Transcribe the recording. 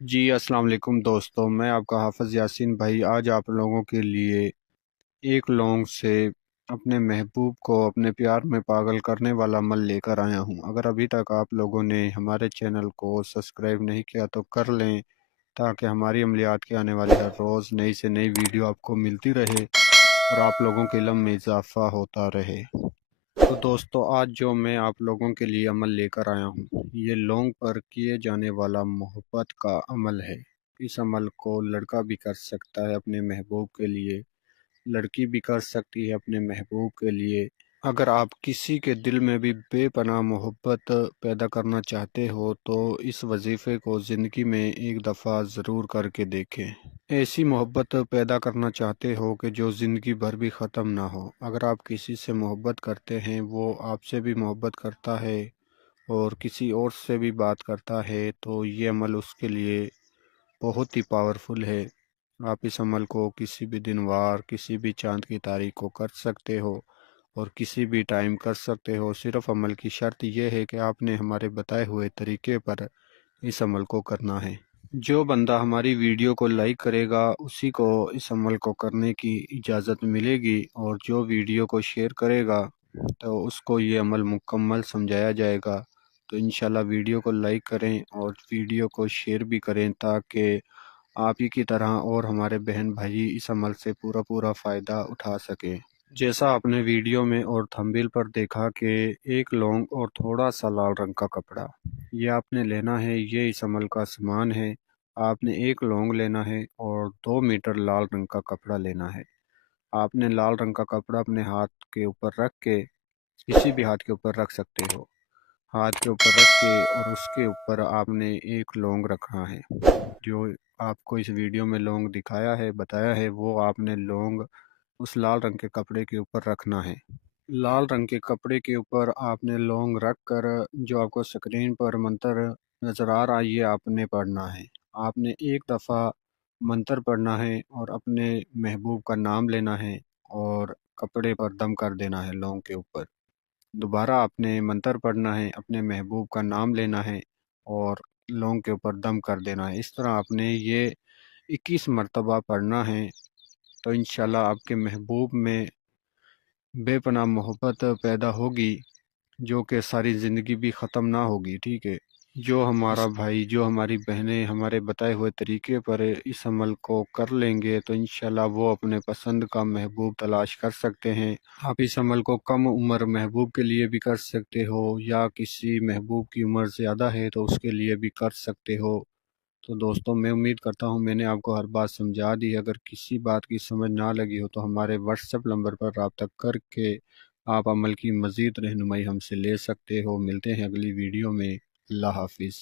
جی السلام علیکم دوستوں، میں آپ کا حافظ یاسین بھائی آج آپ لوگوں کے لیے ایک لونگ سے اپنے محبوب کو اپنے پیار میں پاگل کرنے والا عمل لے کر آیا ہوں۔ اگر ابھی تک آپ لوگوں نے ہمارے چینل کو سبسکرائب نہیں کیا تو کر لیں، تاکہ ہماری عملیات کے آنے والی ہر روز نئی سے نئی ویڈیو آپ کو ملتی رہے اور آپ لوگوں کے علم میں اضافہ ہوتا رہے۔ تو دوستو، آج جو میں آپ لوگوں کے لیے عمل لے کر آیا ہوں، یہ لونگ پر کیے جانے والا محبت کا عمل ہے۔ اس عمل کو لڑکا بھی کر سکتا ہے اپنے محبوب کے لیے، لڑکی بھی کر سکتی ہے اپنے محبوب کے لیے۔ اگر آپ کسی کے دل میں بھی بے پناہ محبت پیدا کرنا چاہتے ہو تو اس وظیفے کو زندگی میں ایک دفعہ ضرور کر کے دیکھیں۔ ایسی محبت پیدا کرنا چاہتے ہو کہ جو زندگی بھر بھی ختم نہ ہو۔ اگر آپ کسی سے محبت کرتے ہیں، وہ آپ سے بھی محبت کرتا ہے اور کسی اور سے بھی بات کرتا ہے، تو یہ عمل اس کے لیے بہت ہی پاورفل ہے۔ آپ اس عمل کو کسی بھی دن وار، کسی بھی چاند کی تاریخ کو کر سکتے ہو اور کسی بھی ٹائم کر سکتے ہو۔ صرف عمل کی شرط یہ ہے کہ آپ نے ہمارے بتائے ہوئے طریقے پر اس عمل کو کرنا ہے۔ جو بندہ ہماری ویڈیو کو لائک کرے گا اسی کو اس عمل کو کرنے کی اجازت ملے گی، اور جو ویڈیو کو شیئر کرے گا تو اس کو یہ عمل مکمل سمجھایا جائے گا۔ تو انشاءاللہ ویڈیو کو لائک کریں اور ویڈیو کو شیئر بھی کریں، تاکہ آپ ہی کی طرح اور ہمارے بہن بھائی اس عمل سے پورا فائدہ اٹھا سکیں۔ جیسا آپ نے ویڈیو میں اور تھمبنیل پر دیکھا کہ ایک لونگ اور تھوڑا سا لال رنگ کا کپڑا یہ آپ نے لینا ہے، یہ اس عمل کا سامان ہے۔ آپ نے ایک لونگ لینا ہے اور 2 میٹر لال رنگ کا کپڑا لینا ہے۔ آپ نے لال رنگ کا کپڑا اپنے ہاتھ کے اوپر رکھ کے، کسی بھی ہاتھ کے اوپر رکھ سکتے ہو، ہاتھ کے اوپر رکھ کے، اور اس کے اوپر آپ نے ایک لونگ رکھنا ہے۔ جو آپ کو اس ویڈیو میں لونگ دکھایا ہے، بتایا ہے، وہ آپ نے لونگ اس لال رنگ کے کپڑے کے اوپر رکھنا ہے۔ لال رنگ کے کپڑے کے اوپر آپ نے لونگ رکھ کر جو آپ کو سکرین پر منتر نظر آ رہا ہے یہ آپ نے پڑھنا ہے۔ آپ نے ایک دفعہ منتر پڑھنا ہے اور اپنے محبوب کا نام لینا ہے اور کپڑے پر دم کر دینا ہے لونگ کے اوپر۔ دوبارہ آپ نے منتر پڑھنا ہے، اپنے محبوب کا نام لینا ہے اور لونگ کے اوپر دم کر دینا ہے۔ اس طرح آپ نے یہ 21 مرتبہ پڑھنا ہے، تو انشاءاللہ آپ کے محبوب میں بے پناہ محبت پیدا ہوگی، جو کہ ساری زندگی بھی ختم نہ ہوگی۔ ٹھیک ہے، جو ہمارا بھائی، جو ہماری بہنیں ہمارے بتائے ہوئے طریقے پر اس عمل کو کر لیں گے تو انشاءاللہ وہ اپنے پسند کا محبوب تلاش کر سکتے ہیں۔ آپ اس عمل کو کم عمر محبوب کے لیے بھی کر سکتے ہو، یا کسی محبوب کی عمر زیادہ ہے تو اس کے لیے بھی کر سکتے ہو۔ تو دوستوں، میں امید کرتا ہوں میں نے آپ کو ہر بات سمجھا دی۔ اگر کسی بات کی سمجھ نہ لگی ہو تو ہمارے واٹس ایپ نمبر پر رابطہ کر کے آپ عمل کی مزید رہنمائی ہم سے لے سکتے ہو۔ ملتے ہیں اگلی ویڈیو میں۔ اللہ حافظ۔